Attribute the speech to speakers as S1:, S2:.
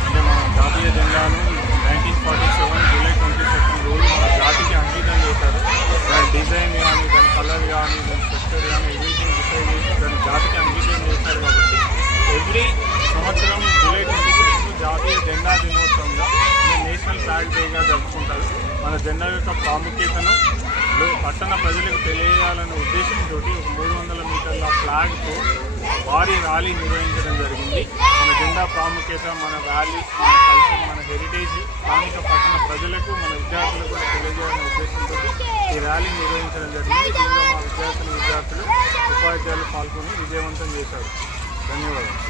S1: అంటే మన జాతీయ జెండాను nineteen forty seven July twenty second రోజు మన జాతికి అంకితం చేశారు. దాని డిజైన్ కానీ దాని కలర్ కానీ దాని స్ట్రక్చర్ కానీ ఎవ్రీథింగ్ డిసైడ్ చేసి దాని జాతికి అంకితం చేశారు కాబట్టి ఎవ్రీ సంవత్సరం జూలై ట్వంటీ సిక్స్ జాతీయ జెండా దినోత్సవంగా అంటే నేషనల్ ఫ్లాగ్ డేగా జరుపుకుంటారు. మన జెండా యొక్క ప్రాముఖ్యతను పట్టణ ప్రజలకు తెలియజేయాలనే ఉద్దేశంతో ఫ్లాగ్తో భారీ ర్యాలీ నిర్వహించడం జరిగింది. మన జెండా ప్రాముఖ్యత మన ర్యాలీ మన కల్చర్ మన హెరిటేజ్ స్థానిక పట్టణ ప్రజలకు మన విద్యార్థులకు కూడా తెలియజేయాలనే ఉద్దేశంతో ఈ ర్యాలీ నిర్వహించడం జరిగింది. దీనిలో మా విద్యార్థులు విద్యార్థులు ఉపాధ్యాయులు పాల్గొని విజయవంతం చేశారు. ధన్యవాదాలు.